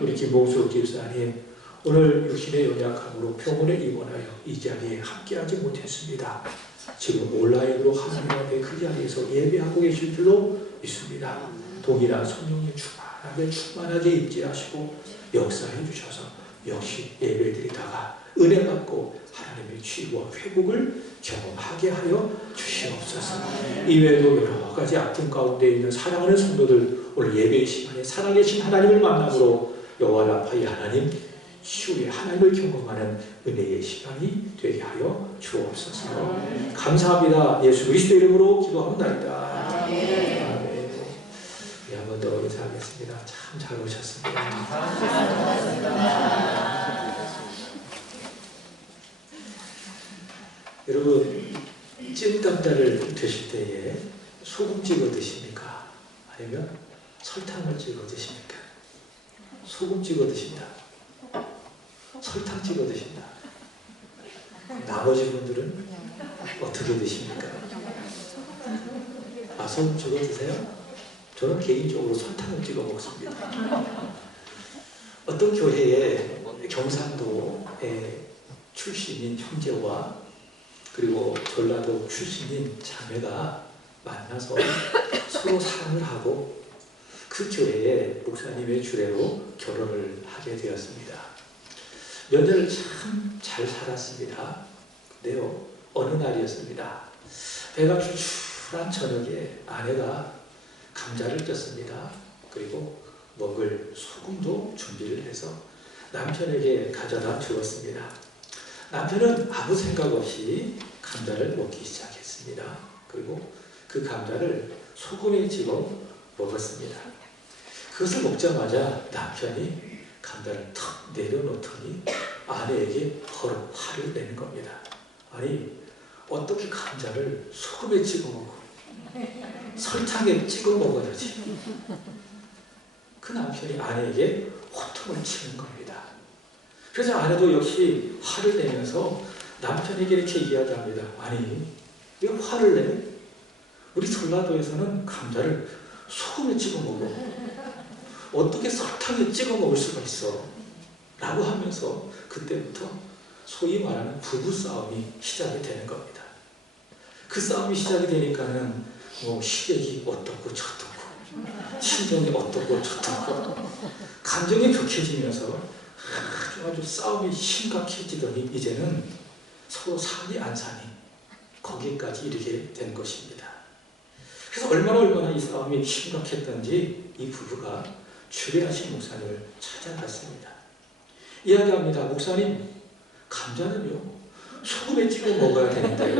우리 김봉수 집사님 오늘 육신의 연약함으로 병원에 입원하여 이 자리에 함께하지 못했습니다. 지금 온라인으로 하나님 앞에 그 자리에서 예배하고 계실 줄로 믿습니다. 동일한 성령님 충만하게 임재하시고 역사해 주셔서 역시 예배드리다가 은혜 받고 하나님의 치유와 회복을 경험하게 하여 주시옵소서. 이외에도 여러 가지 아픔 가운데 있는 사랑하는 성도들 오늘 예배 시간에 살아계신 하나님을 만남으로 여호와 라파의 하나님 치유의 하나님을 경험하는 은혜의 시간이 되게 하여 주옵소서. 감사합니다. 예수 그리스도 이름으로 기도합니다. 아멘. 한 번 더 인사하겠습니다. 참 잘 오셨습니다. 여러분 찐 감자를 드실 때에 소금 찍어 드십니까? 아니면 설탕을 찍어 드십니까? 소금 찍어 드십니다. 설탕 찍어 드신다. 나머지 분들은 어떻게 드십니까? 아, 소금 찍어 드세요? 저는 개인적으로 설탕을 찍어 먹습니다. 어떤 교회에 경상도의 출신인 형제와 그리고 전라도 출신인 자매가 만나서 서로 사랑을 하고 그 교회의 목사님의 주례로 결혼을 하게 되었습니다. 몇 년을 참 잘 살았습니다. 근데요, 어느 날이었습니다. 배가 출출한 저녁에 아내가 감자를 쪘습니다. 그리고 먹을 소금도 준비를 해서 남편에게 가져다 주었습니다. 남편은 아무 생각 없이 감자를 먹기 시작했습니다. 그리고 그 감자를 소금에 찍어 먹었습니다. 그것을 먹자마자 남편이 감자를 턱 내려놓더니 아내에게 바로 화를 내는 겁니다. 아니, 어떻게 감자를 소금에 찍어 먹어? 설탕에 찍어 먹어야지. 그 남편이 아내에게 호통을 치는 겁니다. 그래서 아내도 역시 화를 내면서 남편에게 이렇게 이야기합니다. 아니, 왜 화를 내? 우리 전라도에서는 감자를 소금에 찍어 먹어. 어떻게 설탕에 찍어 먹을 수가 있어? 라고 하면서 그때부터 소위 말하는 부부싸움이 시작이 되는 겁니다. 그 싸움이 시작이 되니까는 뭐 시댁이 어떻고 저떻고 친정이 어떻고 저떻고 감정이 격해지면서 아주 싸움이 심각해지더니 이제는 서로 사니 안 사니 거기까지 이르게 된 것입니다. 그래서 얼마나 이 싸움이 심각했던지 이 부부가 주례하신 목사님을 찾아갔습니다. 이야기합니다. 목사님, 감자는요 소금에 찍어 먹어야 되는데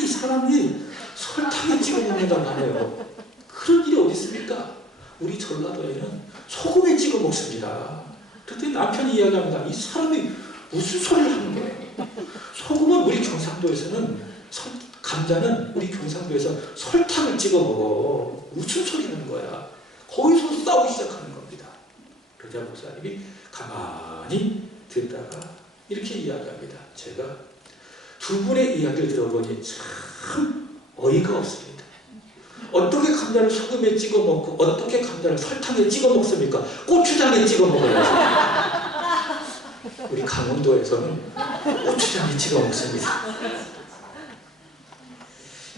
이 사람이 설탕에 찍어 먹는다고 하네요. 그런 일이 어디 있습니까? 우리 전라도에는 소금에 찍어 먹습니다. 그때 남편이 이야기합니다. 이 사람이 무슨 소리를 하는 거예요? 소금은 우리 경상도에서는 감자는 우리 경상도에서 설탕을 찍어 먹어. 무슨 소리 하는 거야? 거기서 싸우기 시작하는 겁니다. 그러자 목사님이 가만히 듣다가 이렇게 이야기합니다. 제가 두 분의 이야기를 들어보니 참 어이가 없습니다. 어떻게 감자를 소금에 찍어 먹고 어떻게 감자를 설탕에 찍어 먹습니까? 고추장에 찍어 먹어야지. 우리 강원도에서는 고추장에 찍어 먹습니다.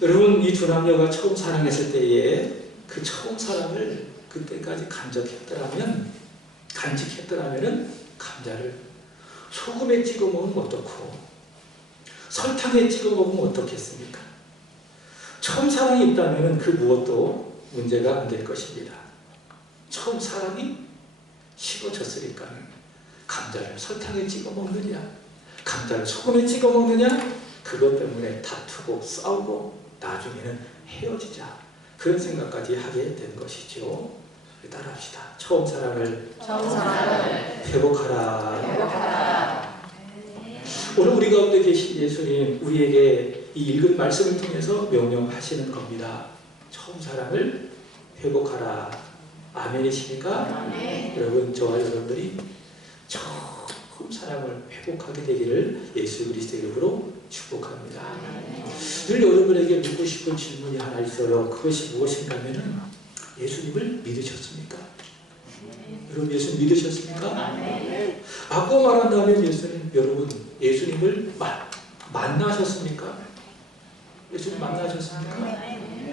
여러분, 이 두 남녀가 처음 사랑했을 때에 그 처음 사랑을 그때까지 간직했더라면 감자를 소금에 찍어 먹으면 어떻고 설탕에 찍어 먹으면 어떻겠습니까? 처음 사랑이 있다면 그 무엇도 문제가 안 될 것입니다. 처음 사랑이 식어졌으니까 감자를 설탕에 찍어 먹느냐 감자를 소금에 찍어 먹느냐 그것 때문에 다투고 싸우고 나중에는 헤어지자 그런 생각까지 하게 된 것이죠. 따라합시다. 처음 사랑을 회복하라. 오늘 우리 가운데 계신 예수님 우리에게 이 읽은 말씀을 통해서 명령하시는 겁니다. 처음 사랑을 회복하라. 아멘이십니까? 아멘. 여러분, 저와 여러분들이 처음 사랑을 회복하게 되기를 예수 그리스도 이름으로 축복합니다. 아멘. 늘 여러분에게 묻고 싶은 질문이 하나 있어요. 그것이 무엇인가 하면은 예수님을 믿으셨습니까? 여러분 예수 믿으셨습니까? 바꿔 말한다면 여러분 예수님을 만나셨습니까? 예수님 만나셨습니까?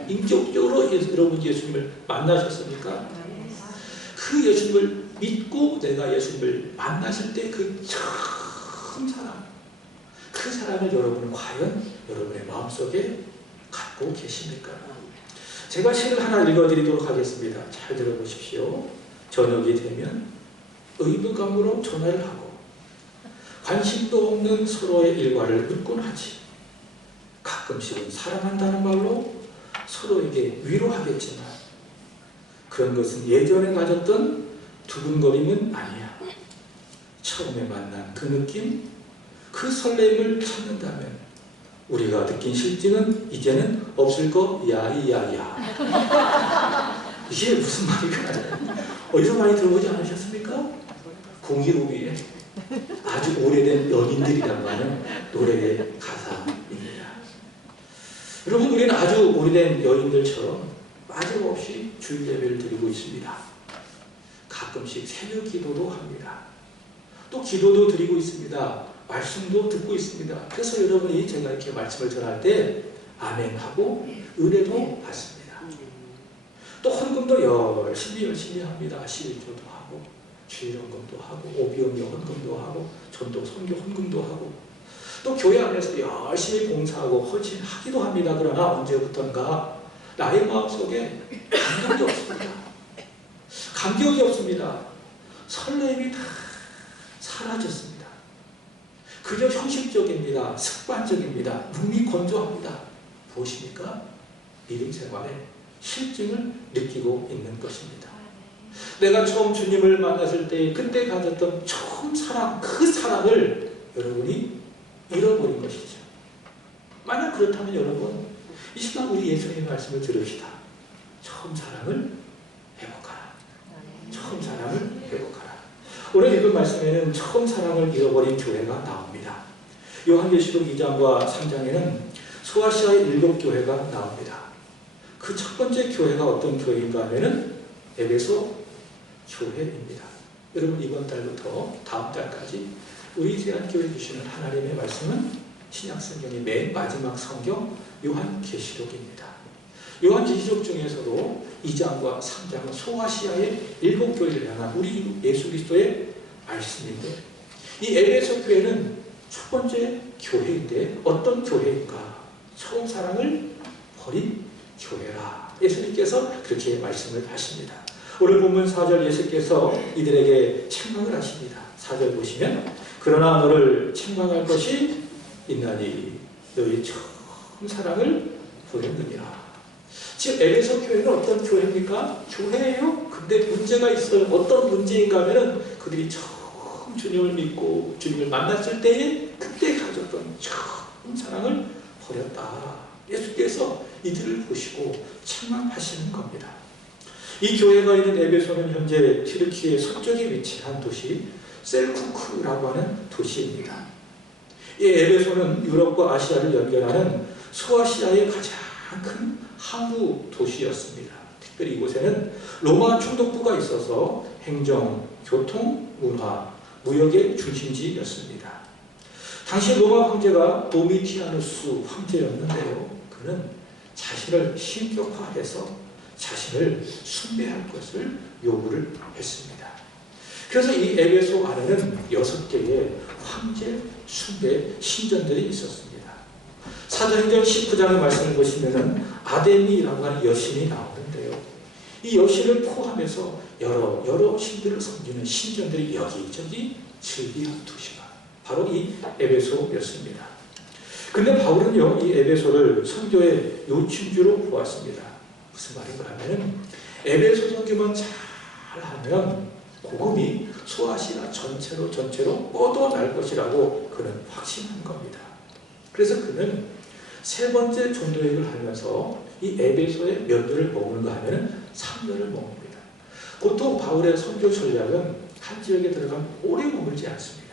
인격적으로 여러분 예수님을 만나셨습니까? 그 예수님을 믿고 내가 예수님을 만나실 때 그 처음 사랑, 그 사랑을 여러분은 과연 여러분의 마음속에 갖고 계십니까? 제가 시를 하나 읽어드리도록 하겠습니다. 잘 들어보십시오. 저녁이 되면 의무감으로 전화를 하고 관심도 없는 서로의 일과를 묻곤 하지. 가끔씩은 사랑한다는 말로 서로에게 위로하겠지만 그런 것은 예전에 가졌던 두근거림은 아니야. 처음에 만난 그 느낌, 그 설렘을 찾는다면 우리가 느낀 실증은 이제는 없을 거 야이야야. 이게 무슨 말일까요? 어디서 많이 들어보지 않으셨습니까? 015B에 아주 오래된 연인들이라고 하는 노래의 가사입니다. 여러분 우리는 아주 오래된 연인들처럼 빠짐없이 주일 예배를 드리고 있습니다. 가끔씩 새벽 기도도 합니다. 또 기도도 드리고 있습니다. 말씀도 듣고 있습니다. 그래서 여러분이 제가 이렇게 말씀을 전할 때 아멘하고 은혜도 받습니다. 또 헌금도 열심히 합니다. 시일조도 하고 주일 헌금도 하고 오비음료 헌금도 하고 전도 선교 헌금도 하고 또 교회 안에서 열심히 봉사하고 헌신하기도 합니다. 그러나 언제부턴가 나의 마음속에 감격이 없습니다. 감격이 없습니다. 설렘이 다 사라졌습니다. 그저 형식적입니다. 습관적입니다. 눈이 건조합니다. 무엇입니까? 믿음 생활에 실증을 느끼고 있는 것입니다. 내가 처음 주님을 만났을 때 그때 가졌던 처음 사랑, 그 사랑을 여러분이 잃어버린 것이죠. 만약 그렇다면 여러분 이 시간 우리 예수님의 말씀을 들읍시다. 처음 사랑을 회복하라. 처음 사랑을 회복하라. 오늘 읽은 말씀에는 처음 사랑을 잃어버린 교회가 나옵니다. 요한계시록 2장과 3장에는 소아시아의 7교회가 나옵니다. 그 첫 번째 교회가 어떤 교회인가 하면은 에베소 교회입니다. 여러분 이번 달부터 다음 달까지 우리 대한교회 주시는 하나님의 말씀은 신약성경의 맨 마지막 성경 요한계시록입니다. 요한계시록 중에서도 2장과 3장은 소아시아의 7교회를 향한 우리 예수 그리스도의 말씀인데 이 에베소 교회는 첫 번째 교회인데 어떤 교회인가? 처음 사랑을 버린 교회라. 예수님께서 그렇게 말씀을 하십니다. 오늘 본문 4절 예수께서 이들에게 책망을 하십니다. 4절 보시면 그러나 너를 책망할 것이 있나니 너희 처음 사랑을 버렸느니라. 지금 에베소 교회는 어떤 교회입니까? 교회예요. 근데 문제가 있어요. 어떤 문제인가 하면은 그들이 처음 주님을 믿고 주님을 만났을 때에 그때 가졌던 처음 사랑을 버렸다. 예수께서 이들을 보시고 책망하시는 겁니다. 이 교회가 있는 에베소는 현재 튀르키예 서쪽에 위치한 도시 셀쿠크라고 하는 도시입니다. 이 에베소는 유럽과 아시아를 연결하는 소아시아의 가장 큰 항구 도시였습니다. 특별히 이곳에는 로마 총독부가 있어서 행정, 교통, 문화, 무역의 중심지였습니다. 당시 로마 황제가 도미티아누스 황제였는데요. 그는 자신을 신격화해서 자신을 숭배할 것을 요구를 했습니다. 그래서 이 에베소 안에는 6개의 황제 숭배 신전들이 있었습니다. 사도행전 19장의 말씀을 보시면 아데미라고 하는 여신이 나오는데요. 이 여신을 포함해서 여러 신들을 섬기는 신전들이 여기저기 즐비한 도시가 바로 이 에베소였습니다. 근데 바울은요, 이 에베소를 선교의 요충지로 보았습니다. 무슨 말인가 하면 에베소 선교만 잘하면 복음이 소아시아 전체로 뻗어날 것이라고 그는 확신한 겁니다. 그래서 그는 세 번째 전도여행을 하면서 이 에베소의 몇 년을 머무는가 하면 3년을 머뭅니다. 보통 바울의 선교 전략은 한 지역에 들어가면 오래 머물지 않습니다.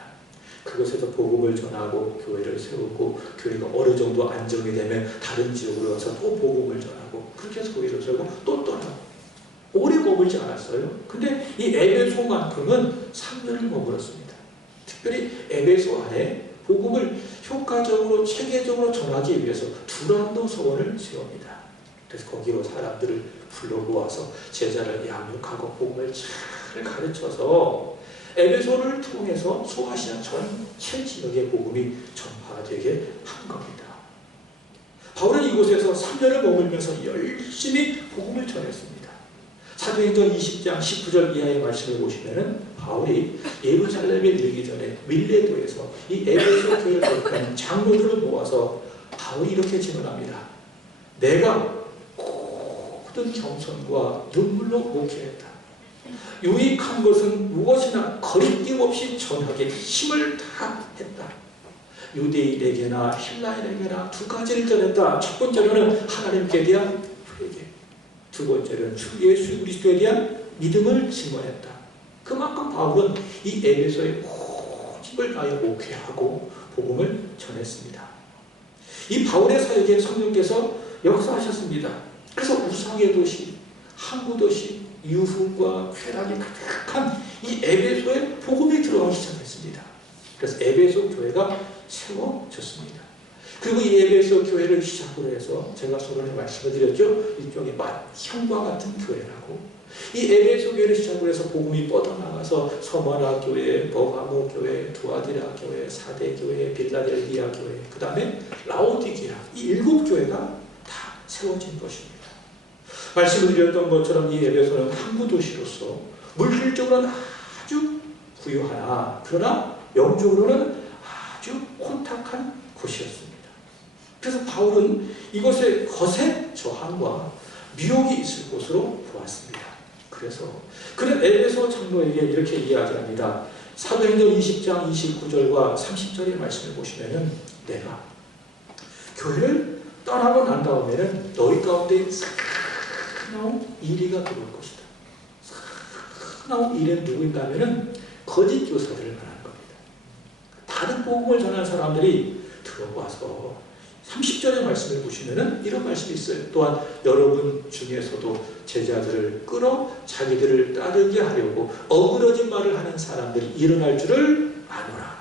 그곳에서 복음을 전하고 교회를 세우고 교회가 어느 정도 안정이 되면 다른 지역으로 가서 또 복음을 전하고 그렇게 해서 교회를 세우고 또 떠나고 오래 머물지 않았어요. 근데 이 에베소만큼은 3년을 머물었습니다. 특별히 에베소 안에 복음을 효과적으로 체계적으로 전하기 위해서 두란노 서원을 세웁니다. 그래서 거기로 사람들을 불러모아서 제자를 양육하고 복음을 잘 가르쳐서 에베소를 통해서 소아시아 전체 지역의 복음이 전파되게 한 겁니다. 바울은 이곳에서 3년을 머물면서 열심히 복음을 전했습니다. 사도행전 20장 19절 이하의 말씀을 보시면은 바울이 예루살렘에 이르기 전에 밀레도에서 이 에베소 교회를 거듭하는 장로들을 모아서 바울이 이렇게 증언합니다. 내가 모든 겸손과 눈물로 목회했다. 유익한 것은 무엇이나 거리낌 없이 전하게 힘을 다했다. 유대인에게나 헬라인에게나 두 가지를 전했다. 첫 번째로는 하나님께 대한 회개, 두 번째로는 주 예수 그리스도에 대한 믿음을 증언했다. 그만큼 바울은 이 에베소에 온 힘을 다해 목회하고 복음을 전했습니다. 이 바울의 사역에 성령께서 역사하셨습니다. 그래서 우상의 도시, 항구 도시, 유흥과 쾌락이 가득한 이 에베소에 복음이 들어가기 시작했습니다. 그래서 에베소 교회가 세워졌습니다. 그리고 이 에베소 교회를 시작으로 해서 제가 서론에 말씀을 드렸죠. 일종의 맏형과 같은 교회라고. 이 에베소 교회를 시작으로 해서 복음이 뻗어나가서 서머나 교회, 버가모 교회, 두아디라 교회, 사대 교회, 빌라델비아 교회, 그 다음에 라오디게아, 이 7교회가 다 세워진 것입니다. 말씀을 드렸던 것처럼 이 에베소는 항구 도시로서 물질적으로는 아주 부유하나 그러나 영적으로는 아주 혼탁한 곳이었습니다. 그래서 바울은 이곳에 거센 저항과 미혹이 있을 곳으로 보았습니다. 그래서 그는 에베소 장로에게 이렇게 이야기합니다. 사도행전 20장 29절과 30절의 말씀을 보시면은 내가 교회를 떠나고 난 다음에는 너희 가운데 사나운 이리가 들어올 것이다. 사나운 이리는 누구인가 하면은 거짓 교사들을 말하는 겁니다. 다른 복음을 전하는 사람들이 들어와서 30절의 말씀을 보시면은 이런 말씀이 있어요. 또한 여러분 중에서도 제자들을 끌어 자기들을 따르게 하려고 어그러진 말을 하는 사람들이 일어날 줄을 아노라.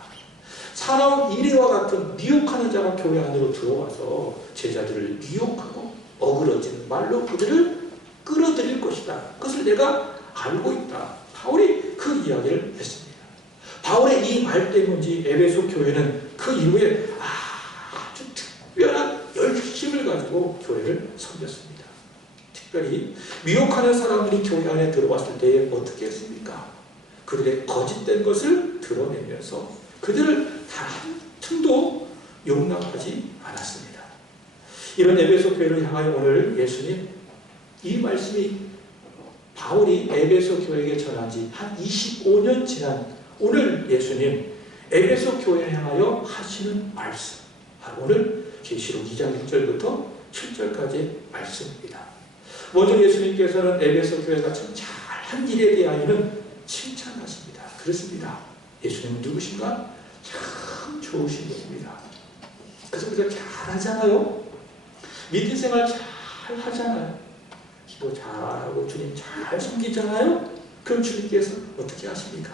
사나운 이리와 같은 미혹하는 자가 교회 안으로 들어와서 제자들을 미혹하고 어그러진 말로 그들을 끌어들일 것이다. 그것을 내가 알고 있다. 바울이 그 이야기를 했습니다. 바울의 이 말 때문인지 에베소 교회는 그 이후에 아주 특별한 열심을 가지고 교회를 섬겼습니다. 특별히 미혹하는 사람들이 교회 안에 들어왔을 때에 어떻게 했습니까? 그들의 거짓된 것을 드러내면서 그들을 단 한 틈도 용납하지 않았습니다. 이런 에베소 교회를 향하여 오늘 예수님 이 말씀이 바울이 에베소 교회에게 전한 지 한 25년 지난 오늘 예수님 에베소 교회를 향하여 하시는 말씀, 바로 오늘 계시록 2장 1절부터 7절까지의 말씀입니다. 먼저 예수님께서는 에베소 교회가 참 잘한 일에 대하여는 칭찬하십니다. 그렇습니다. 예수님은 누구신가? 참 좋으신 분입니다. 그래서 우리가 잘하잖아요. 믿음 생활 잘 하잖아요. 기도 잘하고 주님 잘 섬기잖아요. 그럼 주님께서 어떻게 하십니까?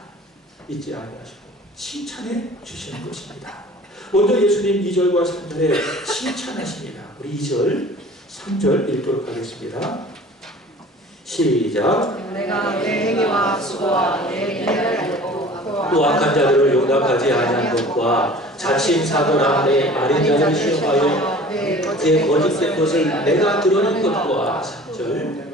잊지 아니하시고 칭찬해 주시는 것입니다. 먼저 예수님 2절과 3절에 칭찬하십니다. 우리 2절, 3절 읽도록 하겠습니다. 시작. 내가 내 행위와 수고와 내 일을 알고 또 악한 자들을 용납하지 아니한 것과 자칭 사도나 내 아린 자를 시험하여 내 거짓된 것을 내가 드러낸 것과 3절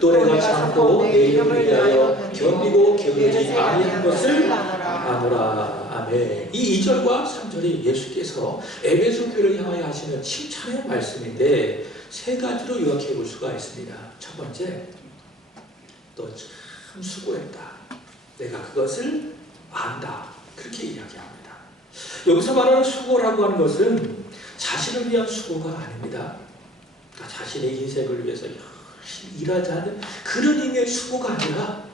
또 내가 참고 내 이름을 위하여 견디고 게으르지 아니한 것을 아노라. 아멘. 이 2절과 3절이 예수께서 에베소 교회를 향하여 하시는 칭찬의 말씀인데 세 가지로 요약해 볼 수가 있습니다. 첫 번째, 너 참 수고했다. 내가 그것을 안다. 그렇게 이야기합니다. 여기서 말하는 수고라고 하는 것은 자신을 위한 수고가 아닙니다. 그러니까 자신의 인생을 위해서 열심히 일하자는 그런 의미의 수고가 아니라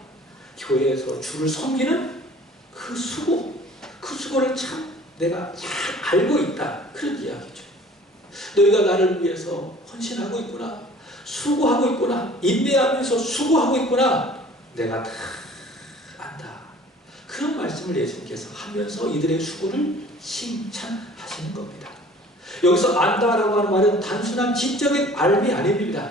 교회에서 주를 섬기는 그 수고, 그 수고를 참 내가 잘 알고 있다. 그런 이야기죠. 너희가 나를 위해서 헌신하고 있구나. 수고하고 있구나. 인내하면서 수고하고 있구나. 내가 다 안다. 그런 말씀을 예수님께서 하면서 이들의 수고를 칭찬하시는 겁니다. 여기서 안다라고 하는 말은 단순한 지적인 알미 아닙니다.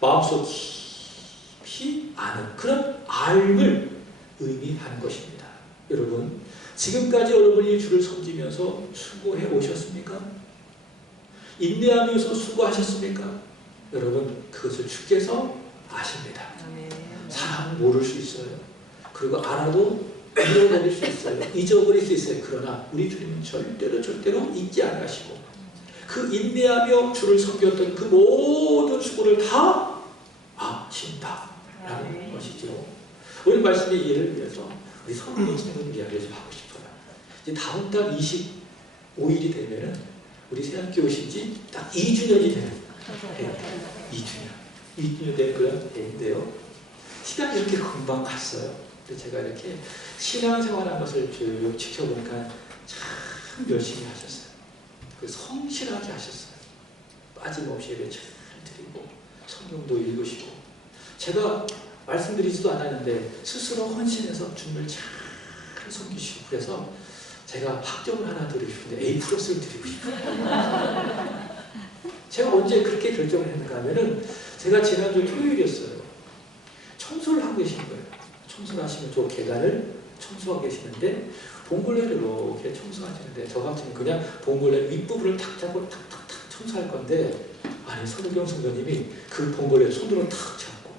마음속 깊이 아는 그런 알을 의미하는 것입니다. 여러분, 지금까지 여러분이 주를 섬기면서 수고해 오셨습니까? 인내하면서 수고하셨습니까? 여러분, 그것을 주께서 아십니다. 사람은 모를 수 있어요. 그리고 알아도 잃어버릴 수 있어요. 잊어버릴 수 있어요. 그러나 우리 주님은 절대로 잊지 않으시고 그 인내하며 주를 섬겼던 그 모든 수고를 다 아신다라는 것이죠. 오늘 말씀의 이해를 위해서 우리 성경 친구들 이야기를 좀 하고 싶어요. 이제 다음 달 25일이 되면은 우리 새학교 오신 지 딱 2주년이 되는 2주년 된 그런 해인데요. 시간이 이렇게 금방 갔어요. 근데 제가 이렇게 신앙생활한 것을 쭉 지켜보니까 참 열심히 하셨어요. 그 성실하게 하셨어요. 빠짐없이 예배 잘 드리고 성경도 읽으시고 제가 말씀드리지도 않았는데 스스로 헌신해서 주님을 잘 섬기시고 그래서 제가 학점을 하나 드리고 싶은데 A+를 드리고 싶어요. 제가 언제 그렇게 결정을 했는가 하면은 제가 지난주 토요일이었어요. 청소를 하고 계신 거예요. 청소를 하시면 저 계단을 청소하고 계시는데 봉골레를 이렇게 청소하시는데 저 같으면 그냥 봉골레 윗부분을 탁 잡고 탁탁탁 청소할 건데 아니 서두경 선생님이 그 봉골레 손으로 탁 잡고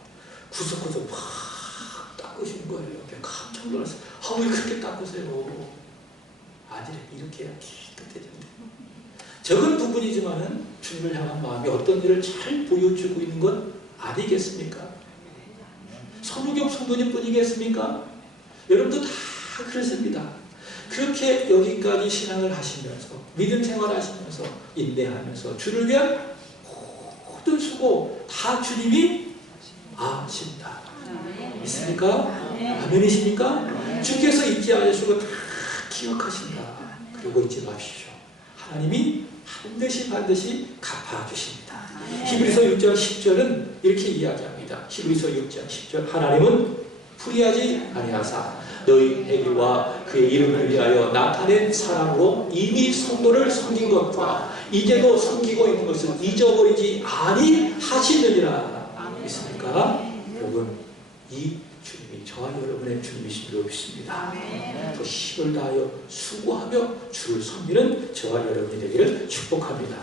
구석구석 막 닦으시는 거예요. 깜짝 놀랐어요. 왜 그렇게 닦으세요? 아니래, 이렇게 해야 깨끗해진대. 적은 부분이지만은 주님을 향한 마음이 어떤 일을 잘 보여주고 있는 건 아니겠습니까? 선우경 성도님 뿐이겠습니까? 여러분도 다 그렇습니다. 그렇게 여기까지 신앙을 하시면서 믿음 생활하시면서 인내하면서 주를 위한 모든 수고 다 주님이 아신다. 있습니까? 아멘이십니까? 주께서 잊지 않으시고 다 기억하신다. 그리고 잊지 마십시오. 하나님이 반드시 갚아주십니다. 히브리서 6장 10절은 이렇게 이야기합니다. 히브리서 6장 10절 하나님은 불의하지 아니하사 너희 행위와 그의 이름을 위하여 나타낸 사랑으로 이미 성도를 섬긴 것과 이제도 섬기고 있는 것을 잊어버리지 아니하시느니라. 있습니까? 여러분, 이 주님이 저와 여러분의 주님이신 줄 믿습니다. 더 힘을 다하여 수고하며 주를 섬기는 저와 여러분이 되기를 축복합니다.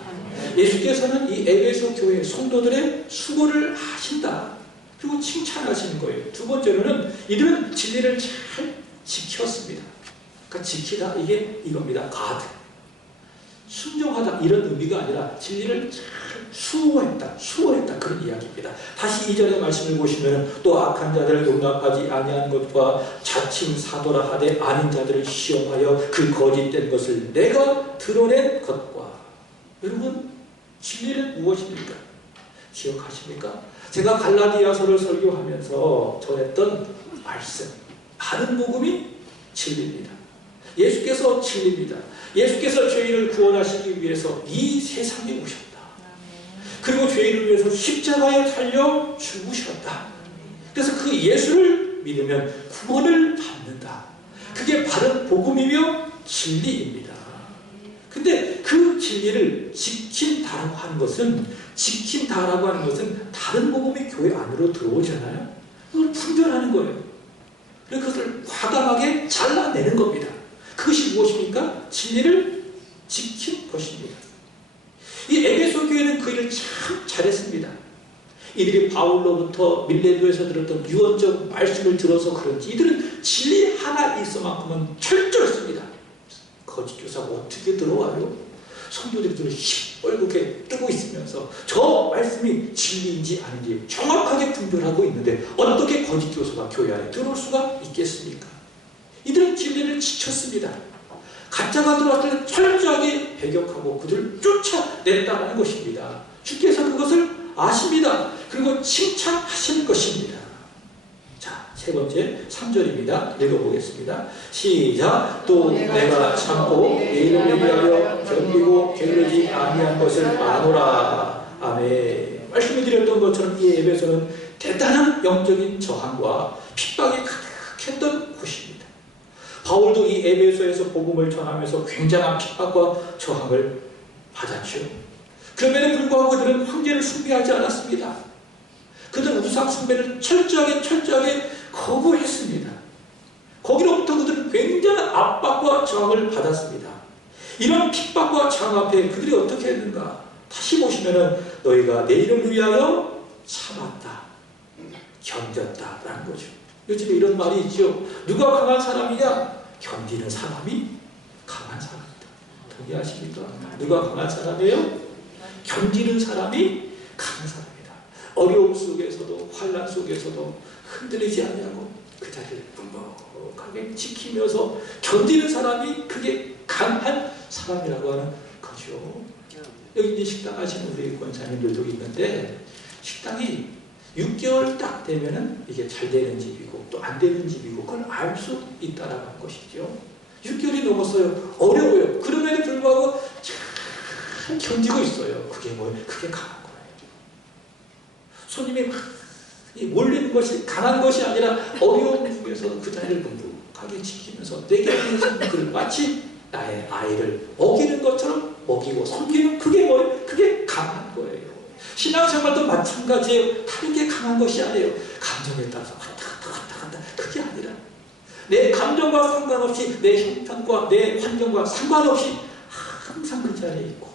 예수께서는 이 에베소 교회 성도들의 수고를 하신다. 그리고 칭찬하시는 거예요. 두 번째로는 이들은 진리를 잘 지켰습니다. 그러니까 지키다 이게 이겁니다. 가드. 순종하다 이런 의미가 아니라 진리를 잘 수호했다 그런 이야기입니다. 다시 2절의 말씀을 보시면 또 악한 자들을 용납하지 아니한 것과 자칭 사도라 하되 아닌 자들을 시험하여 그 거짓된 것을 내가 드러낸 것과. 여러분, 진리는 무엇입니까? 기억하십니까? 제가 갈라디아서를 설교하면서 전했던 말씀, 바른 복음이 진리입니다. 예수께서 진리입니다. 예수께서 죄인을 구원하시기 위해서 이 세상에 오셨다. 그리고 죄인을 위해서 십자가에 달려 죽으셨다. 그래서 그 예수를 믿으면 구원을 받는다. 그게 바른 복음이며 진리입니다. 근데 그 진리를 지킨다라고 하는 것은 다른 복음이 교회 안으로 들어오잖아요. 그걸 분별하는 거예요. 그래서 그것을 과감하게 잘라내는 겁니다. 그것이 무엇입니까? 진리를 지킨 것입니다. 이 에베소 교회는 그 일을 참 잘했습니다. 이들이 바울로부터 밀레도에서 들었던 유언적 말씀을 들어서 그런지 이들은 진리 하나 있어만큼은 철저했습니다. 거짓 교사가 어떻게 들어와요? 성도들이 눈을 시뻘겋게 뜨고 있으면서 저 말씀이 진리인지 아닌지 정확하게 분별하고 있는데 어떻게 거짓 교사가 교회 안에 들어올 수가 있겠습니까? 이들은 진리를 지켰습니다. 가짜가 들어왔을 때 철저하게 배격하고 그들을 쫓아냈다는 것입니다. 주께서 그것을 아십니다. 그리고 칭찬하시는 것입니다. 자, 세 번째 3절입니다. 읽어보겠습니다. 시작. 또 내가 참고 내 이름을 위하여 견디고 게으르지 아니한 것을 아노라. 아멘. 말씀을 드렸던 것처럼 이 에베소는 대단한 영적인 저항과 핍박이 가득했던 곳입니다. 바울도 이 에베소에서 복음을 전하면서 굉장한 핍박과 저항을 받았죠. 그럼에도 불구하고 그들은 황제를 숭배하지 않았습니다. 그들은 우상 숭배를 철저하게 거부했습니다. 거기로부터 그들은 굉장한 압박과 저항을 받았습니다. 이런 핍박과 저항 앞에 그들이 어떻게 했는가? 다시 보시면은 너희가 내 이름을 위하여 참았다, 견뎠다라는 거죠. 요즘에 이런 말이 있죠. 누가 강한 사람이냐? 견디는 사람이 강한 사람이다. 동의하십니까? 누가 강한 사람이에요? 견디는 사람이 강한 사람이다. 어려움 속에서도 환난 속에서도 흔들리지 아니하고 그 자리를 묵묵하게 지키면서 견디는 사람이 그게 강한 사람이라고 하는 거죠. 여기 이제 식당 하시는 우리 권사님들도 있는데 식당이 6개월 딱 되면은 이게 잘 되는 집이고 또 안 되는 집이고 그걸 알 수 있다라는 것이죠. 6개월이 넘었어요. 어려워요. 그럼에도 불구하고 잘 견디고 있어요. 그게 뭐예요? 그게 강한 거예요. 손님이 막 몰리는 것이 강한 것이 아니라 어려움 중에서 그 자리를 묵묵하게 지키면서 내게 있는 그를 마치 나의 아이를 먹이는 것처럼 먹이고 섬기는 그게 뭐예요? 그게 강한 거예요. 신앙생활도 마찬가지예요. 다른 게 강한 것이 아니에요. 감정에 따라서 왔다 갔다 그게 아니라 내 감정과 상관없이 내 형편과 내 환경과 상관없이 항상 그 자리에 있고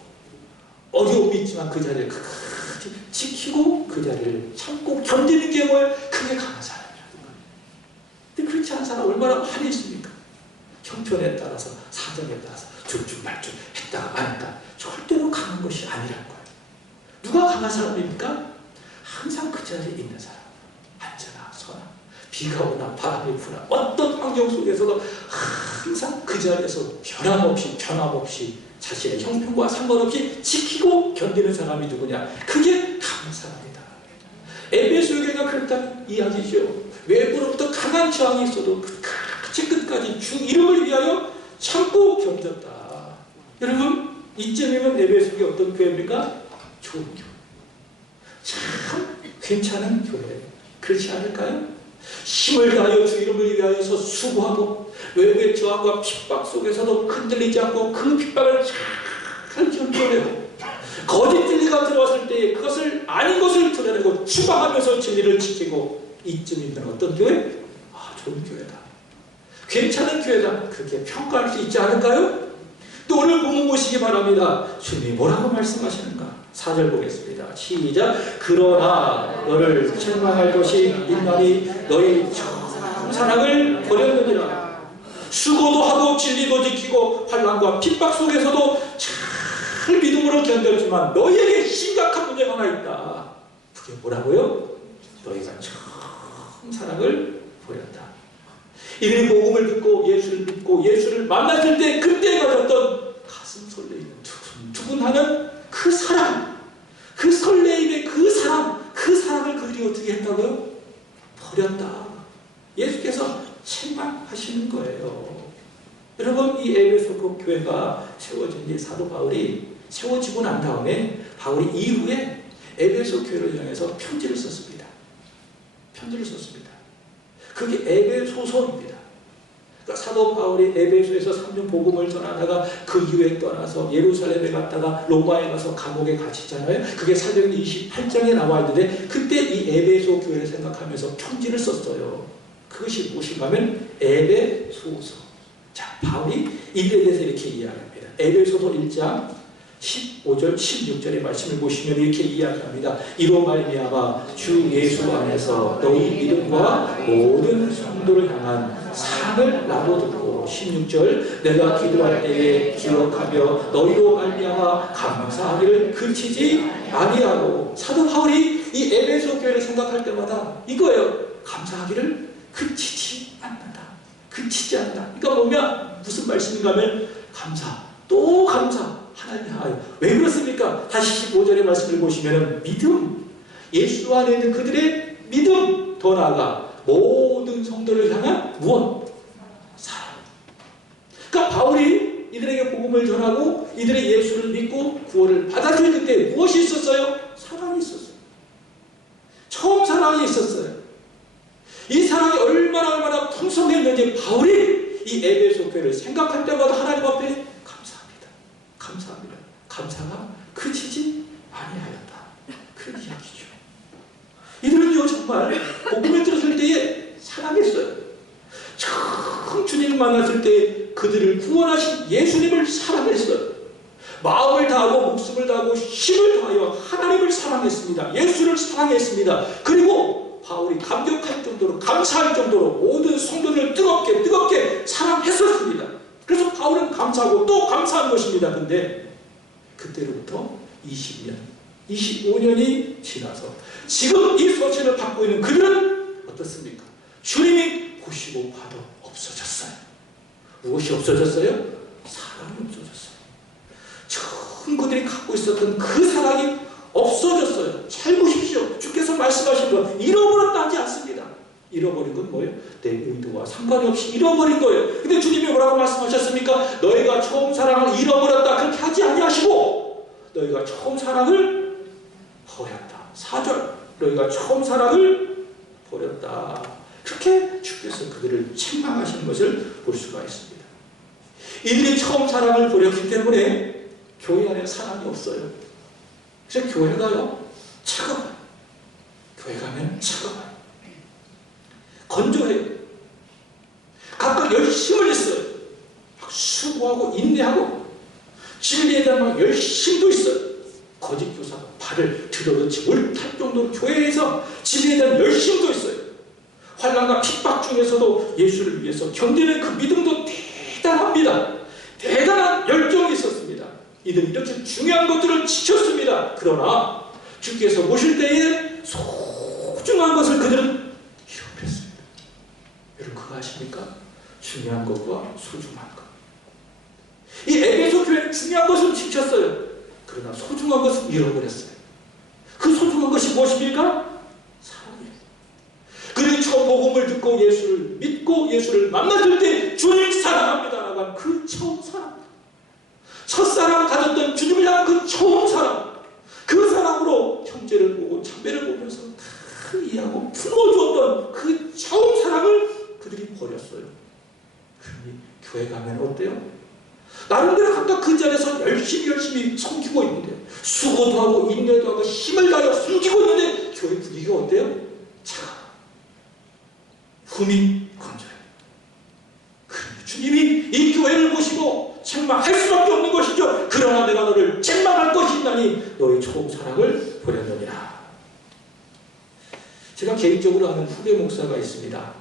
어려움이 있지만 그 자리를 끝까지 지키고 그 자리를 참고 견디는 게 뭐예요? 그게 강한 사람이라는 거예요. 근데 그렇지 않은 사람 얼마나 많이 있습니까? 형편에 따라서 사정에 따라서 중중발중 했다가 안 했다. 절대로 강한 것이 아니라는 거예요. 누가 강한 사람입니까? 항상 그 자리에 있는 사람. 앉으나 서나 비가 오나 바람이 부나 어떤 환경 속에서도 항상 그 자리에서 변함없이 자신의 형편과 상관없이 지키고 견디는 사람이 누구냐? 그게 강한 사람이다. 에베소 교회가 그렇다는 이야기죠. 외부로부터 강한 저항이 있어도 끝까지 주 이름을 위하여 참고 견뎠다. 여러분 이쯤이면 에베소 교회 어떤 교회입니까? 좋은 교회. 참 괜찮은 교회. 그렇지 않을까요? 힘을 다하여 주 이름을 위하여서 수고하고 외부의 저항과 핍박 속에서도 흔들리지 않고 그 핍박을 잘 견뎌내고 거짓 진리가 들어왔을 때 그것을 아닌 것을 드러내고 추방하면서 진리를 지키고 이쯤 있는 어떤 교회? 좋은 교회다. 괜찮은 교회다. 그렇게 평가할 수 있지 않을까요? 또 오늘 본문 보시기 바랍니다. 주님이 뭐라고 말씀하시는가? 4절 보겠습니다. 시작. 그러나 너를 책망할 것이 있나니 너희 사랑을 버렸느니라. 수고도 하고 진리도 지키고 환난과 핍박 속에서도 잘 믿음으로 견뎠지만 너희에게 심각한 문제가 하나 있다. 그게 뭐라고요? 너희가 처음 사랑을 버렸다. 이들이 복음을 듣고 예수를 믿고 예수를 만났을 때 그때 가졌던 가슴 설레이는 두근두근하는 그 사랑, 그 설레임의 그 사랑을 그들이 어떻게 했다고요? 버렸다. 예수께서 책망하시는 거예요. 여러분 이 에베소 교회가 세워진 이 사도 바울이 세워지고 난 다음에 바울이 이후에 에베소 교회를 향해서 편지를 썼습니다. 그게 에베소서입니다. 그러니까 사도 바울이 에베소에서 3년 복음을 전하다가 그 이후에 떠나서 예루살렘에 갔다가 로마에 가서 감옥에 갇히잖아요. 그게 사도행전 28장에 나와 있는데 그때 이 에베소 교회를 생각하면서 편지를 썼어요. 그것이 무엇인가 하면 에베소서. 자, 바울이 이들에 대해서 이렇게 이야기합니다. 에베소서 1장 15절 16절의 말씀을 보시면 이렇게 이야기합니다. 이로 말미암아 주 예수 안에서 너희 믿음과 모든 성도를 향한 사랑을 나도 듣고 16절 내가 기도할 때에 기억하며 너희로 말미암아 감사하기를 그치지 아니하고. 사도 바울이 이 에베소 교회를 생각할 때마다 이거예요. 감사하기를 그치지 않는다. 그치지 않는다. 그러니까 뭐냐? 무슨 말씀인가 하면 감사 또 감사. 하나님 하여. 왜 그렇습니까? 다시 15절의 말씀을 보시면 믿음, 예수 안에 있는 그들의 믿음, 더 나아가 모든 성도를 향한 무엇? 사랑. 그러니까 바울이 이들에게 복음을 전하고 이들의 예수를 믿고 구원을 받았을 그때 무엇이 있었어요? 사랑이 있었어요. 사랑이 있었어요. 이 사랑이 얼마나 풍성했는지 바울이 이 에베소 교회를 생각할 때마다 하나님 앞에 감사합니다. 감사가 그치지 아니하였다. 그런 이야기죠. 이들은요 정말 복음을 들었을 때에 사랑했어요. 처음 주님을 만났을 때 그들을 구원하신 예수님을 사랑했어요. 마음을 다하고 목숨을 다하고 힘을 다하여 하나님을 사랑했습니다. 예수를 사랑했습니다. 그리고 바울이 감격할 정도로 감사할 정도로 모든 성도들을 뜨겁게 사랑했었습니다. 그래서 바울은 감사하고 또 감사한 것입니다. 근데 그때로부터 20년, 25년이 지나서 지금 이 소식을 받고 있는 그들은 어떻습니까? 주님이 보시고 봐도 없어졌어요. 무엇이 없어졌어요? 사랑이 없어졌어요. 처음 그들이 갖고 있었던 그 사랑이 없어졌어요. 잘 보십시오. 주께서 말씀하신 것 잃어버렸다 하지 않습니다. 잃어버린 건 뭐예요? 내 의도와 상관이 없이 잃어버린 거예요. 근데 주님이 뭐라고 말씀하셨습니까? 너희가 처음 사랑을 잃어버렸다 그렇게 하지 아니하시고 너희가 처음 사랑을 버렸다. 4절 너희가 처음 사랑을 버렸다. 그렇게 주께서 그들을 책망하시는 것을 볼 수가 있습니다. 이들이 처음 사랑을 버렸기 때문에 교회 안에 사랑이 없어요. 그래서 교회가요 차가워요. 교회 가면 차가워요. 건조해요. 각각 열심을 했어요. 막 수고하고 인내하고 진리에 대한 막 열심도 있어요. 거짓 교사가 발을 들어놓지 못할 정도로 교회에서 진리에 대한 열심도 있어요. 환난과 핍박 중에서도 예수를 위해서 견디는 그 믿음도 대단합니다. 대단한 열정이 있었습니다. 이들이 이렇게 중요한 것들을 지켰습니다. 그러나 주께서 오실 때에 소중한 것을 그들은 잃어버렸습니다. 여러분 그거 아십니까? 중요한 것과 소중한 것. 이 에베소 교회는 중요한 것을 지켰어요. 그러나 소중한 것을 잃어버렸어요. 그 소중한 것이 무엇입니까? 사랑이에요. 그들이 처음 복음을 듣고 예수를 믿고 예수를 만났을 때 주님 사랑합니다 라고 한 그 처음 사랑, 첫사랑 가졌던 주님을 향한 그 처음 사랑, 그 사랑으로 형제를 보고 참배를 보면서 다 이해하고 품어주었던 그 처음 사랑을 그들이 버렸어요. 그러니 교회 가면 어때요? 나름대로 각각 그 자리에서 열심히 섬기고 있는데 수고도 하고 인내도 하고 힘을 다하여 섬기고 있는데 교회 분위기가 어때요? 차가워. 흠이 건조해요. 주님이 이 교회를 보시고 책망할 수밖에 없는 것이죠. 그러나 내가 너를 책망할 것이 있나니 너의 처음 사랑을 버렸느니라. 제가 개인적으로 아는 후배 목사가 있습니다.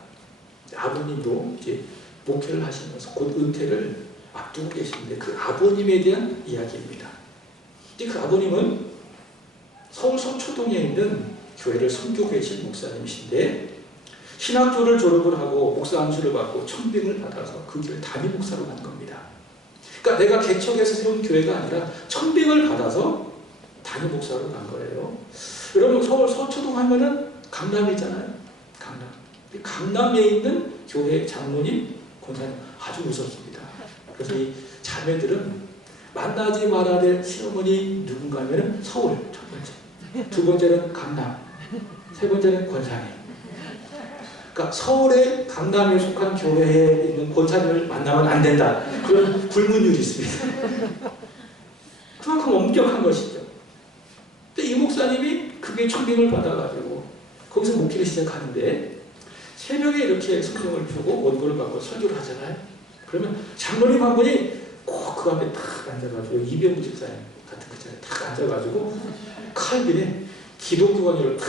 아버님도 이제 목회를 하시면서 곧 은퇴를 앞두고 계시는데 그 아버님에 대한 이야기입니다. 이제 그 아버님은 서울 서초동에 있는 교회를 섬기고 계신 목사님이신데 신학교를 졸업을 하고 목사 안수를 받고 청빙을 받아서 그 교회 담임 목사로 간 겁니다. 그러니까 내가 개척해서 세운 교회가 아니라 청빙을 받아서 담임 목사로 간 거예요. 여러분 서울 서초동 하면은 강남이잖아요. 강남. 강남에 있는 교회 장로님, 권사님 아주 무섭습니다. 그래서 이 자매들은 만나지 말아야 될 시어머니 누군가 하면 서울 첫 번째, 두 번째는 강남, 세 번째는 권사님. 그러니까 서울의 강남에 속한 교회에 있는 권사님을 만나면 안 된다. 그런 불문율이 있습니다. 그만큼 엄격한 것이죠. 근데 이 목사님이 그게 청빙을 받아가지고 거기서 목회를 시작하는데 새벽에 이렇게 성경을 펴고 원고를 갖고 설교를 하잖아요. 그러면 장로님 한 분이 꼭 그 앞에 탁 앉아가지고 이병우 집사님 같은 그 자리에 탁 앉아가지고 칼빈에 기독교 관여를 탁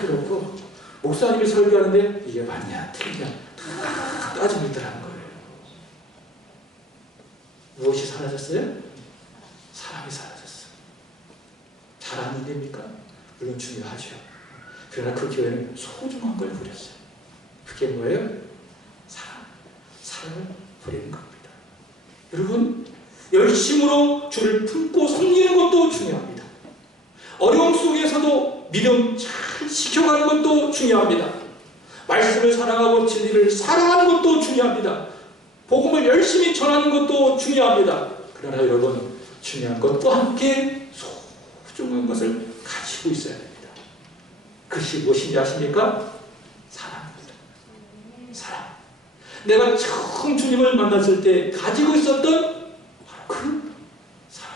펴놓고 목사님이 설교하는데 이게 맞냐 틀리냐 다 따지고 있더라는 거예요. 무엇이 사라졌어요? 사람이 사라졌어요. 잘하는 일입니까? 물론 중요하죠. 그러나 그 교회는 소중한 걸 버렸어요. 그게 뭐예요? 사랑을 버리는 겁니다. 여러분 열심으로 주를 품고 섬기는 것도 중요합니다. 어려움 속에서도 믿음 잘 지켜가는 것도 중요합니다. 말씀을 사랑하고 진리를 사랑하는 것도 중요합니다. 복음을 열심히 전하는 것도 중요합니다. 그러나 여러분 중요한 것과 함께 소중한 것을 가지고 있어야 됩니다. 그것이 무엇인지 아십니까? 사랑입니다. 사랑. 내가 처음 주님을 만났을 때 가지고 있었던 바로 그 사랑.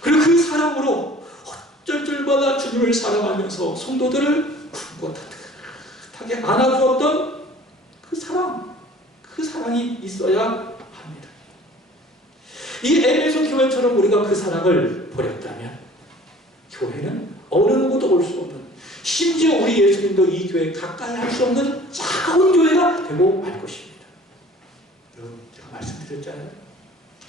그리고 그 사랑으로 어쩔 줄마다 주님을 사랑하면서 성도들을 품고 따뜻하게 안아주었던 그 사랑. 그 사랑이 있어야 합니다. 이 에베소 교회처럼 우리가 그 사랑을 버렸다면 교회는 어느 누구도 올 수 없는, 심지어 우리 예수님도 이 교회에 가까이 할 수 없는 차가운 교회가 되고 말 것입니다. 여러분, 제가 말씀드렸잖아요.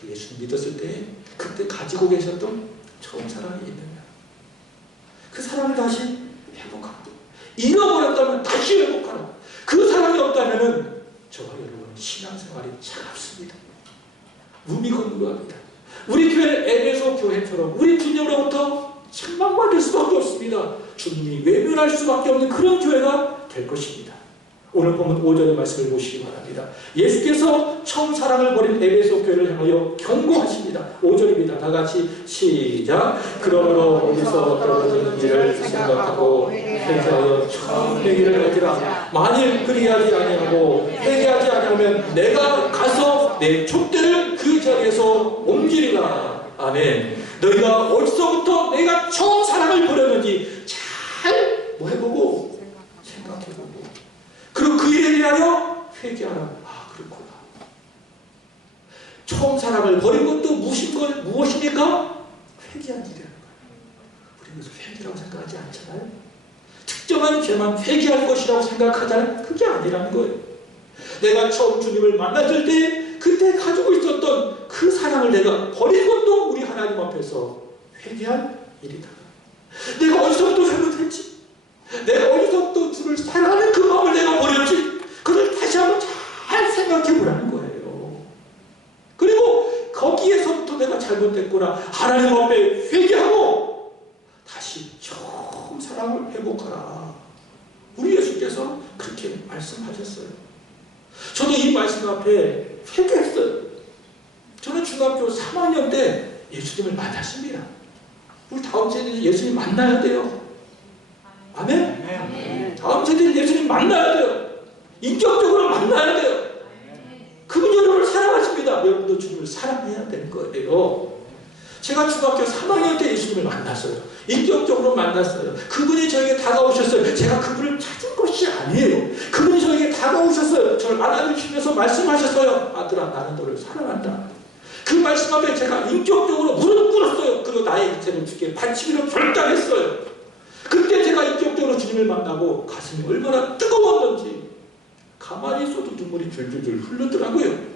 예수님 믿었을 때 그때 가지고 계셨던 처음 사랑이 있느냐, 그 사랑을 다시 회복하라. 잃어버렸다면 다시 회복하라. 그 사랑이 없다면 저와 여러분 신앙생활이 차갑습니다. 무미건조합니다. 우리 교회는 에베소 교회처럼 우리 주님으로부터 책망받을 수밖에 없습니다. 주님이 외면할 수밖에 없는 그런 교회가 될 것입니다. 오늘 보면 5절의 말씀을 보시기 바랍니다. 예수께서 처음 사랑을 버린 에베소 교회를 향하여 경고하십니다. 5절입니다. 다 같이 시작. 그러므로 어디서 떨어졌는지를 생각하고 회개하여 처음 내기를 하지라. 만일 그리하지 아니하고 회개하지 아니하면 내가 가서 내 촛대를 그 자리에서 옮기리라. 아멘. 너희가 어디서부터 내가 처음 사랑을 버렸는지 잘 뭐 해보고 생각해보고, 그리고 그 일에 대하여 회개하라. 아, 그렇구나. 처음 사랑을 버린 것도 무엇입니까? 회개한 일이라는 거예요. 우리는 그래서 회개라고 생각하지 않잖아요. 특정한 죄만 회개할 것이라고 생각하잖아요. 그게 아니라는 거예요. 내가 처음 주님을 만났을 때 그때 가지고 있었던 그 사랑을 내가 버린 것도 우리 하나님 앞에서 회개할 일이다. 내가 어디서부터 잘못했지? 내가 어디서부터 주를 사랑하는 그 마음을 내가 버렸지? 그걸 다시 한번 잘 생각해 보라는 거예요. 그리고 거기에서부터 내가 잘못했구나, 하나님 앞에 회개하고 다시 처음 사랑을 회복하라. 우리 예수께서 그렇게 말씀하셨어요. 저도 이 말씀 앞에 회개했어요. 저는 중학교 3학년 때 예수님을 만났습니다. 우리 다음 세대는 예수님 만나야 돼요. 아멘? 다음 세대는 예수님 만나야 돼요. 인격적으로 만나야 돼요. 그분이 여러분을 사랑하십니다. 여러분도 주님을 사랑해야 되는 거예요. 제가 중학교 3학년 때 예수님을 만났어요. 인격적으로 만났어요. 그분이 저에게 다가오셨어요. 제가 그분을 찾은 것이 아니에요. 그분이 저에게 다가오셨어요. 저를 안아주시면서 말씀하셨어요. 아들아, 나는 너를 사랑한다. 그 말씀 앞에 제가 인격적으로 무릎 꿇었어요. 그리고 나의 이체를 주께 바치기로 결단했어요. 그때 제가 인격적으로 주님을 만나고 가슴이 얼마나 뜨거웠는지 가만히 있어도 눈물이 줄줄줄 흐르더라고요.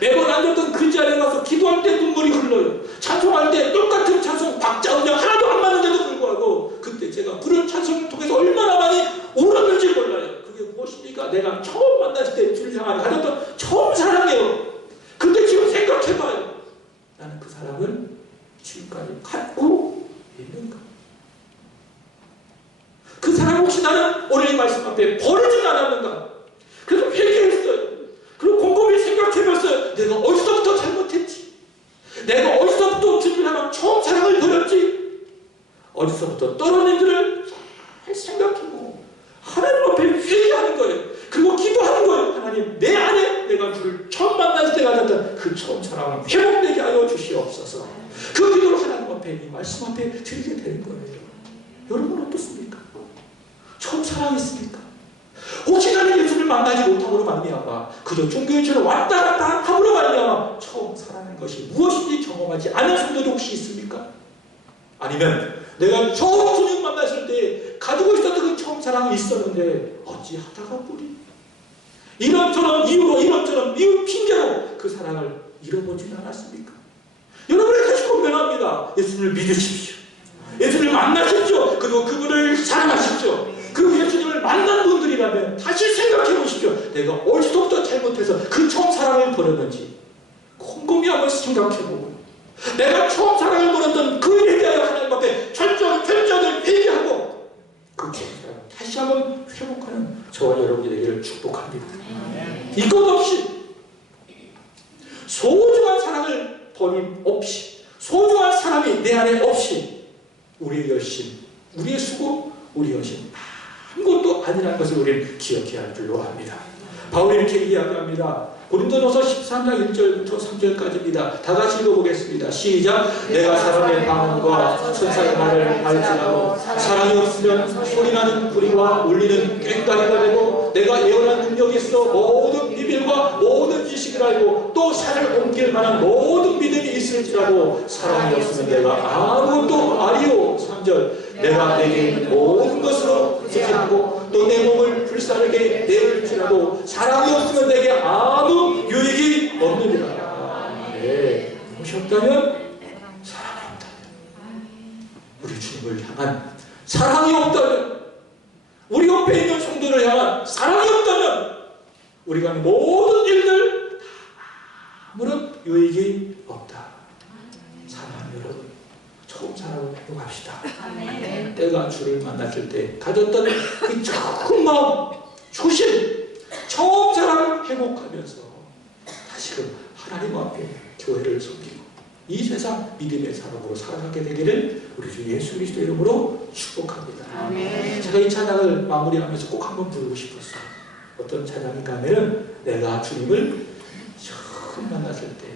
매번 앉았던 그 자리에 가서 기도할 때 눈물이 흘러요. 찬송할 때 똑같은 찬송 박자 음정 하나도 안 맞는데도 불구하고 그때 제가 부른 찬송을 통해서 얼마나 많이 울었는지 몰라요. 그게 무엇입니까? 내가 처음 만났을 때 주를 향하여 가졌던 처음 사랑이에요. 근데 지금 생각해봐요. 나는 그 사랑을 지금까지 갖고 있는가? 그 사랑 혹시 나는 오늘 이 말씀 앞에 버리진 않았는가? 그래서 회개했어요. 그리고 곰곰이 생각해봤어요. 내가 어디서부터 잘못했지? 내가 어디서부터 주님을 향한 처음 사랑을 버렸지? 어디서부터 떨어진지를 잘 생각하고 하나님 앞에 회개하는 거예요. 그리고 기도하는 거예요. 하나님, 내 안에 내가 주를 처음 만났을 때 가졌던 그 처음 사랑을 회복되게 하여 주시옵소서. 그 기도를 하나님 앞에, 이 말씀 앞에 드리게 되는 거예요. 여러분 어떻습니까? 처음 사랑했습니까? 혹시 나는 예수를 만나지 못함으로 말미암아 그저 종교인처럼 왔다 갔다 함으로 말미암아 처음 사랑하는 것이 무엇인지 경험하지 않은 성도도 혹시 있습니까? 아니면 내가 처음 주님 만났을 때 가지고 있었던 그 처음 사랑이 있었는데 어찌하다가 우리 이런저런 이유로 이런저런 미운 핑계로 그 사랑을 잃어보진 않았습니까? 여러분이 다시 권면합니다. 예수님을 믿으십시오. 예수님을 만나십시오. 그리고 그분을 사랑하십시오. 그 예수님을 만난 분들이라면 다시 생각해 보십시오. 내가 어디서부터 잘못해서 그 처음 사랑을 버렸는지 곰곰이 한번 생각해보고 내가 처음 사랑을 버렸던 그 일에 대하여 하나님 앞에 결정을 회개하고 그 처음 사랑을 다시 한번 회복하는 저와 여러분이 되기를 축복합니다. 이것 없이 소중한 사랑을 버림 없이 소중한 사람이 내 안에 없이 우리의 열심, 우리의 수고, 우리 것이 아무것도 아니라는 것을 우리는 기억해야 할 줄로 압니다. 바울이 이렇게 이야기합니다. 고린도전서 13장 1절부터 3절까지입니다. 다 같이 읽어보겠습니다. 시작. 내가 사람의 방언과 천사의 말을 알지라도 사랑이 없으면 소리나는 구리와 울리는 꽹과리가 되고 내가 예언한 능력이 있어 모든 비밀과 모든 지식을 알고 또 산을 옮길 만한 모든 믿음이 있을지라도 사랑이 없으면 내가 아무것도 아니오. 3절. 내가 내게 있는 모든 것으로 지키고 또 내 몸을 불사르게 내을지라도 사랑이 없으면 내게 아무 유익이 없느니라. 네, 무엇이 없다면? 사랑이 없다면, 우리 주님을 향한 사랑이 없다면, 우리 옆에 있는 성도를 향한 사랑이 없다면 우리가 하는 모든 일들 아무런 유익이 없다. 사랑하는 여러분, 처음 사랑을 회복합시다. 때가 주를 만났을 때 가졌던 그 처음 마음, 초심, 처음 사랑을 회복하면서 다시금 하나님 앞에 교회를 섬기고 이 세상 믿음의 사람으로 살아가게 되기를 우리 주 예수 그리스도 이름으로 축복합니다. 아멘. 제가 이 찬양을 마무리하면서 꼭 한번 부르고 싶었어요. 어떤 찬양인가 하면은 내가 주님을 처음 만났을 때,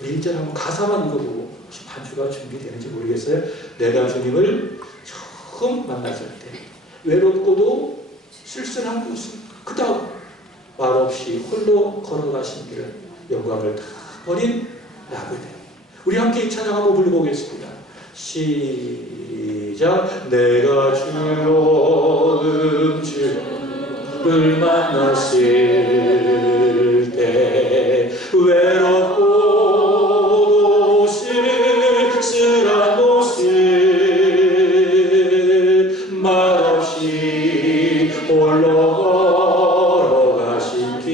우리 1절 한번 가사만 읽어보고 혹시 반주가 준비되는지 모르겠어요. 내가 주님을 처음 만났을 때 외롭고도 쓸쓸한 곳을 그 다음 말없이 홀로 걸어가신 길을 영광을 다 버린 나그네. 우리 함께 이 찬양 한번 불러보겠습니다. 시작. 내가 주로 주를 만났을 때 외롭고 쓸쓸한 곳을 말없이 홀로 걸어가신 길은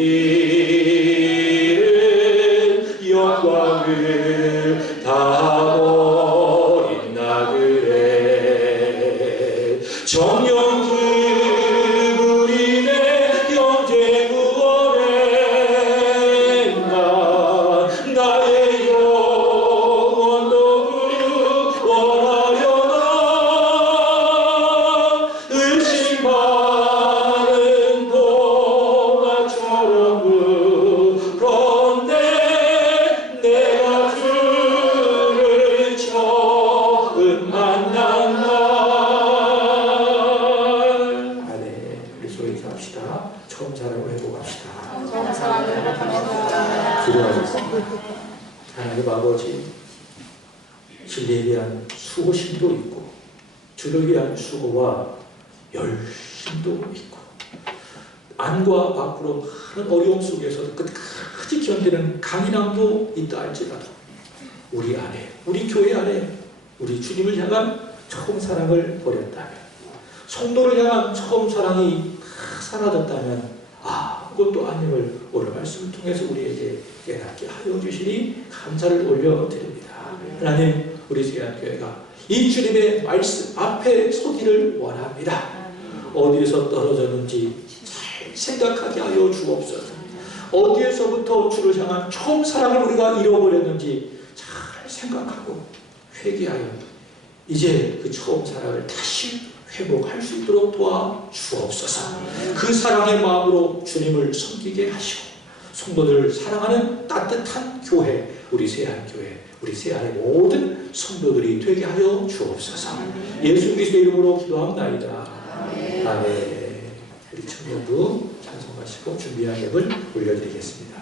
영광을 다 버린 나그네. 정령 그리네 영재 구원에 나의 영원도 구원하려나. 의심 많은 동화처럼 그런데 내가 주를 처음 만난 날. 네, 우리 소리 인사합시다. 처음 사랑을 회복합시다. 처음 사랑을 회복합시다. 기도하겠습니다. 하나님 아버지, 진리에 대한 수고심도 있고 주를 위한 수고와 열심도 있고 안과 밖으로 많은 어려움 속에서도 끝까지 견디는 강인함도 있다 할지라도 우리 안에, 우리 교회 안에 우리 주님을 향한 처음 사랑을 버렸다면, 성도를 향한 처음 사랑이 사라졌다면 아무것도 아님을 오늘 말씀을 통해서 우리에게 깨닫게 하여 주시니 감사를 올려드립니다. 하나님, 우리 세안교회가 이 주님의 말씀 앞에 서기를 원합니다. 어디에서 떨어졌는지 잘 생각하게 하여 주옵소서. 어디에서부터 주를 향한 처음 사랑을 우리가 잃어버렸는지 잘 생각하고 회개하여 이제 그 처음 사랑을 다시 회복할 수 있도록 도와주옵소서. 그 사랑의 마음으로 주님을 섬기게 하시고 성도들을 사랑하는 따뜻한 교회, 우리 세안교회, 우리 세안의 모든 성도들이 되게 하여 주옵소서. 예수 그리스도의 이름으로 기도합나이다. 아멘. 우리 청년부 찬송하시고 준비한 랩을 올려드리겠습니다.